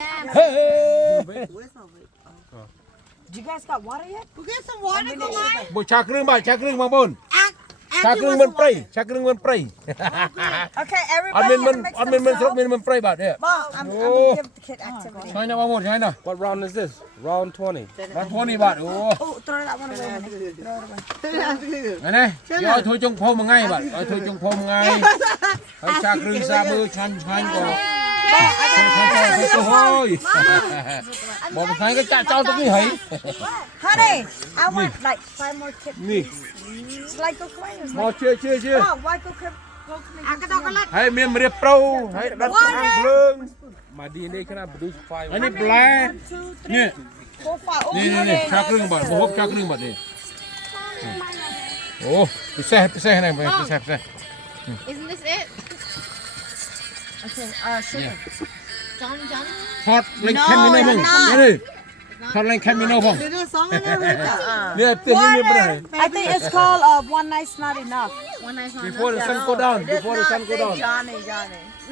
Hey. You guys got water yet? Go get some water, go on. บุชาครึ่งบาทชาครึ่งมาบน ชาครึ่งมันเปรย์ชาครึ่งมันเปรย์ Okay, อัน everybody มัน mix อันมันสด themselves. มันเปรย์บาทเนี่ย Mom, I'm gonna give the kid activity. ใช่นะมาบนใช่นะ What round is this? Round 20. ร้านโทนี่บาทโอ้ Oh, throw that one away. Throw it away. ไงเนี่ยเดี๋ยวเอาถ้วยจงโพมมาไงบาทเอาถ้วยจงโพมไงให้ชาครึ่งซามือชันก่อนโอ้ยบอกไปก็จะเจ้าตรงนี้เหรอ Honey, I want like 5 more kids. นี่ It's like go clean. มาเชื่อ Oh, why go clean? Go clean. กระดอกกระลัด ให้เมียมเรียบเปล่าให้ดัดทางเพลิง My DNA cannot produce fire. อันนี้แปล 1, 2, นี่ 3, 4, 5. Oh, นี่ชาครึ่งบาทโอ้โหชาครึ่งบาทนี่โอ้ไปแซ่ให้หน่อยไปแซ่ Isn't this it? Okay, sugar. Johnny. ทอดเล็งแคมมิโน่มั้งนี่ทอดเล็งแคมมิโน่มั้ง They do a song in there. เนี่ยเต็มนี่ไม่ได้ I think it's called one night's not enough. One nice one. Before the sun go down before the sun go down Johnny.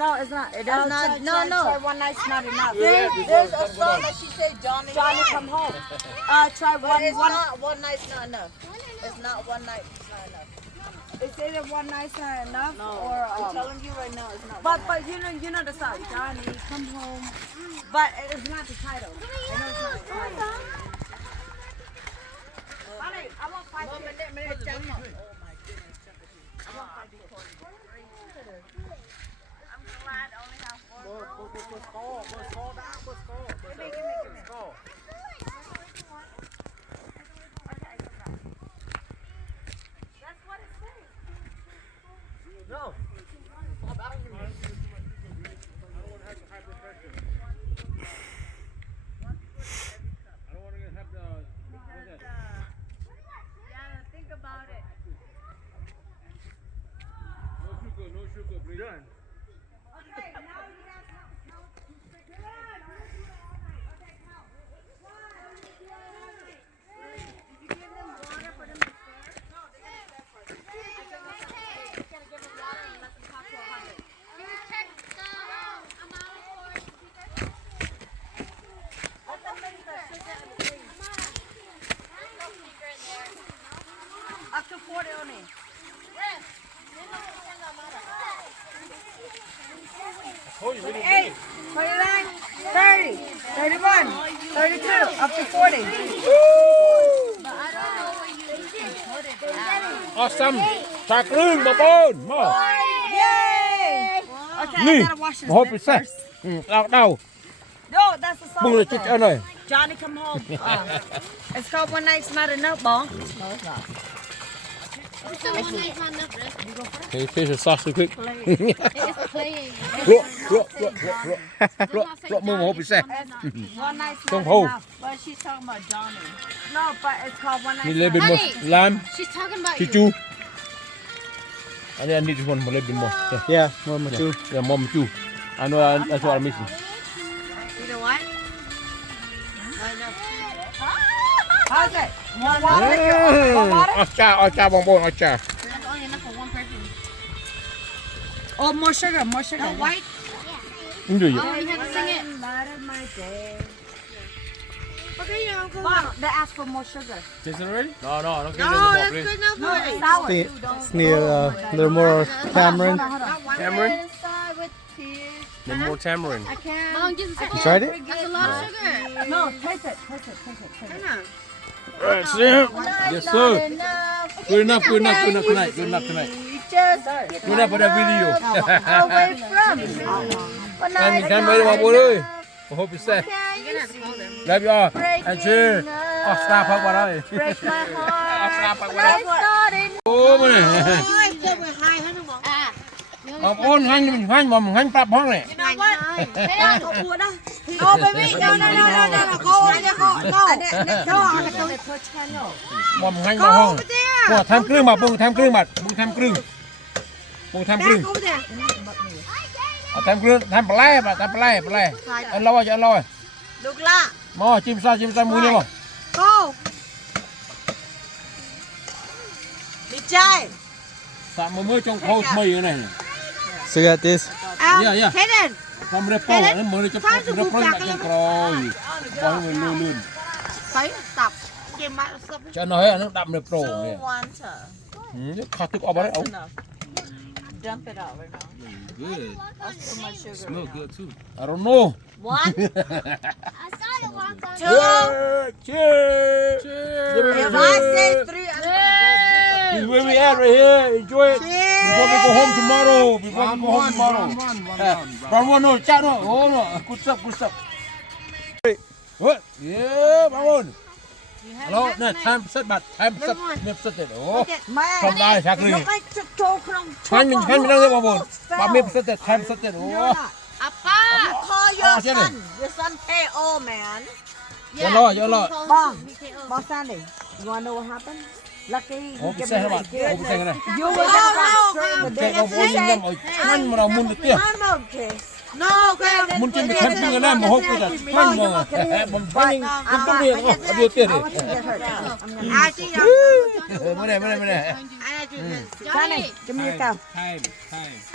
No, it's not. It does not. No. Try one night's not enough. There's a song that she said, Johnny. Johnny, come home. Try But it's one. not one night's not enough. It's not one night. It's not enough. Is it one night's not enough? No, Or I'm telling you right now, it's not. but you know the song. Johnny, come home. But it's not the title. I know it's not the title. Honey, I want 5 kids. I'm glad I only have 4. Give me. That's what it says. No. Yeah, think about it. No sugar, please. Okay, now you guys know. Okay, now. 1, 2, 3. Did you give them water for them to stare? No, they gotta stare first. I gotta give them water and let them talk to 100. Let them mix the sugar and the cream. Up to 40 only. Oh, you really 28, 29, 30, 31, 32, up to 40. Awesome. ชาครึ่งมาบนมา Yay! Okay, นี่ I gotta wash this โอ้ไป lid แซ่ first. เดา No, that's the song. มึงเลยจุดเอาหน่อย Johnny, come home. It's called One Night's Not Enough, Bong. No, it's not. It's the one night's not enough. Rest. Hey, fish is sauce quick. It is playing. ลวกมือหมูไปแซ่ One Night's Don't Not hold. Enough. But she's talking about Johnny. No, but it's called One นี่ Night's เลย Not เป็นหมด Honey. ลาม She's talking about ชิ you. จูอันนี้ทุกคนมาเลยเป็นหมด Yeah, Mama too. เดี๋ยวมอมจูอันนี้อันนี้มิส You know what? How's it? One water? One water? อาจารย์บองบงอาจารย์ That's only enough for one person. Oh, more sugar, more sugar. No white. นี่ดูอยู่ Oh, you have to sing it. Light of my day. Okay, you know, go. Mom, they asked for more sugar. Is it ready? no don't give No, them that's please good enough. No, for it's it. sour. Just need a little more tamarind. Tamarind? Need more tamarind. I can't. Mom, just a second. You tried it? That's a lot of sugar. No, taste it. Right, see? Yes, sir. Good enough tonight. Good enough tonight. Good enough for that video. Away from. Anh mình xem mấy bà bố ơi. Hope you say. You're gonna have to call them. Love you all. And cheer. Star Park vào đây. Break my heart. Star Park vào I đây. started. Ô mà này. Oh, it's good with high, honey. Ah. Ông ôn hành mà hành tập hoang này. You know what? Hey, No, baby. No. Go over there. Go. No, I can only put channel. มอมhành vào hoang. Bỏ tham cương mà bung tham cương mà bung tham cương. Bung tham cương. over there. Tham cương tham play. Anh lo. Look la. Mò chim sa mua đi mà. Go. Đi chơi. Sạ mưa trong khâu mây cái này. So you got this. Yeah. Kaden. พอมันได้โปร่งนั้นมือจะโปร่งจะโปร่งแบบยังกรอยพอให้มันลื่น Phải tập Game mãi sắp ๆจะน้อยอันนั้นดำเลยโปร่งเนี่ย water. ขาดตึกออกมาได้เอา That's enough. Dump it out right now. good That's too much sugar. smell good too I don't know One, I saw the walk on. cheers if I say three, I'm this is where we at right here enjoy it before we go home tomorrow round one no chat no oh no good stuff what yeah bangun hello no time set but time set nip set it oh Man, không đây chắc đi look like Joe Crong. Mình đang đi bangun bà nip set it time set it oh Apa You call your Oh, son. Your son KO, man. Dạ lo Bong, Bong Sandy, you wanna know what happened? Lucky he oh gave xe me các a bạn gift. oh xe cái này You were the frustration the xe day ông ôi nhầm ở chăn mà nào muốn được tiền I'm okay. No okay muốn trên bị khăn cái này mà hốt cái là chăn mà mình phải không có tiền không có đưa tiền I want you to get hurt. I'm gonna Ai chứ nhờ mới này Ai chứ Johnny, give me your cup.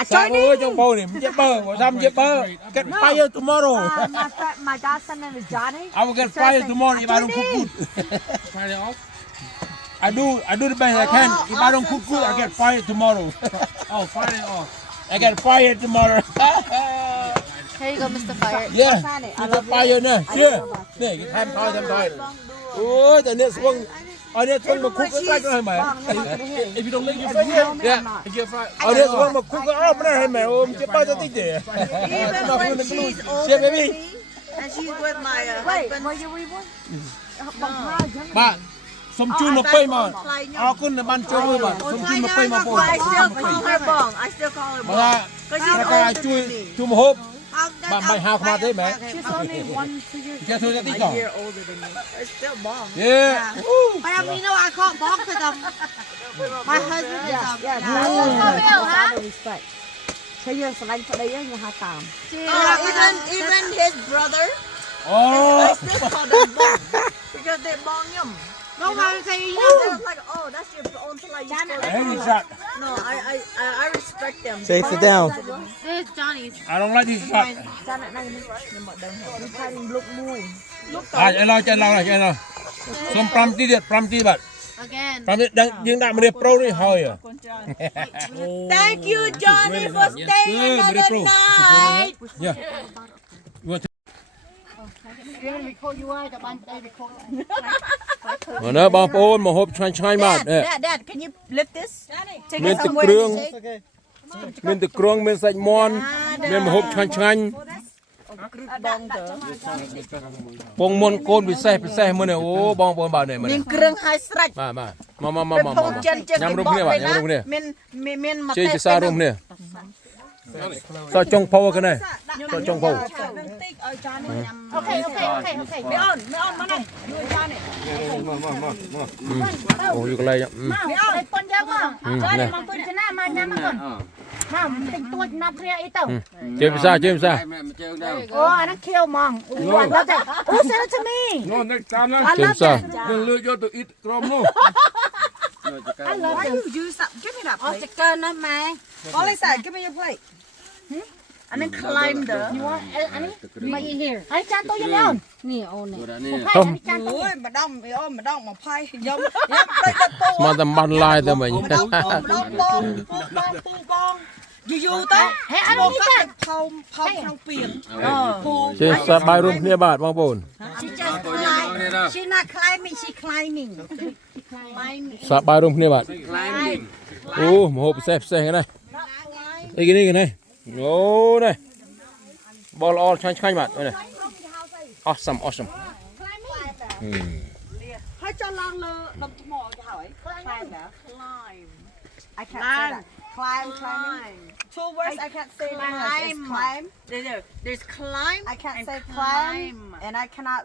sao ơi trong bầu này mình chết bơ vào thăm chết bơ get fire tomorrow My dad's son name is Johnny. I will get fire tomorrow if I don't cook good Friday off I do the best I can if I don't cook good I get fire tomorrow oh Friday off I get fire tomorrow Here you go, Mr. Fire. yeah you get fire nè chưa nè cái tham thôi ôiแต่เนี่ยช่วงอันนี้ช่วงมาคุกก็ใกล้ก็ให้ไหม if you don't lick your finger yeah get fire อันนี้ช่วงมาคุกก็อ้าวไม่ได้ให้ไหมโอ้มันจะป้าจะติดเดี๋ยว Even when she's older Shit, than baby. me, and she's with my Wait, husband. were you reborn? bạn สมจูนมาเป้ยมาเอาขึ้นในบ้านช่วยมือบ้านสมจูนมาเป้ยมาปน I still call her Bong. I still call her มา Bong. ถ้า Because she's ถ้า older ช่วย than me. ช่วยมาฮบบ้านใบหาวมาได้ไหม She's only 1-2 years. จะช่วยจะติดต่อ A year older than me. It's still Bong. yeah But you know I can't walk with them My husband is Yeah, real, huh? respect. Thế giờ phải đánh vào đây á, nhà hai tạm. Even his brother, อ๋อ I still call them Bong. Because they're Bong Yum. No one say They're like, oh, that's your own play. You still เฮ้ยสัตว์ No, I respect them. Say sit down. This is Johnny's. I don't like this สัตว์ Cha này này, đi thay lúc mùi. อ่ะใจเราส้มปรำตีเด็ดปรำตีบัด Again. ปรำตีดังยังได้มาเรียบโปรนี่หอยอ่ะ Thank you, Johnny, for staying another night. yeah you want to มาเนอะบางปูนมาฮบชัยมาเนี่ย Dad, can you lift this? Take มี it ตะ somewhere เครื่อง to shake. มีตะเครื่องมีใส่มอนมีมาฮบชัยปงมนโกนไปแซ่มื้อเนี่ยโอ้บางปูนบาดเนี่ยมื้อ Min เนี่ย kreng hai srach. มา Pong chen chen ยำรุมเนี่ยว่ะยำรุมเนี่ย Min เจ๊จะซารุมเนี่ยต่อจงพาวกันเลยต่อจงพาว Okay. Meon, mana? You Johnny. โอ้ยก็เลยอ่ะ Ai con dám mà. Cha này. này mang con chân na mà nhắm mà con. Mà tình tôi nạp kia ấy tao. เจมซ่า There you go. Oh, nó kêu mong. I love that. Oh, send it to me. no next time I เจม love ซ่า that. เรื่องเลือดเยอะตัวอิดกรมนู่น I love Why that. you use that? Give me that Oh, plate. chỉ cần nó mà. All I said, give me your plate. And then climb the. You want anh my here. Anh cha tôi với nhau. Nè, ô nè. không โอ้ยมาดองมาดองมาไพ่ยำไปกระโปง มาทำบันลายแต่เหมือน มาดองปองอยู่ๆต้อง Hey, I don't need that. เผาขนมเปียก เจสบายรุ่มเนี่ยบาทบางปูน She just climb. She not climbing, she climbing. สบายรุ่มเนี่ยบาทโอ้โหแซ่กันเลยนี่กันเลยโอ้เนี่ยบอลออลชัยมาเนี่ย awesome ให้จอลองเลยลำทมอจะหอย climb นะ climb I can't say that climb two words I can't say climb there's climb I can't say climb and I cannot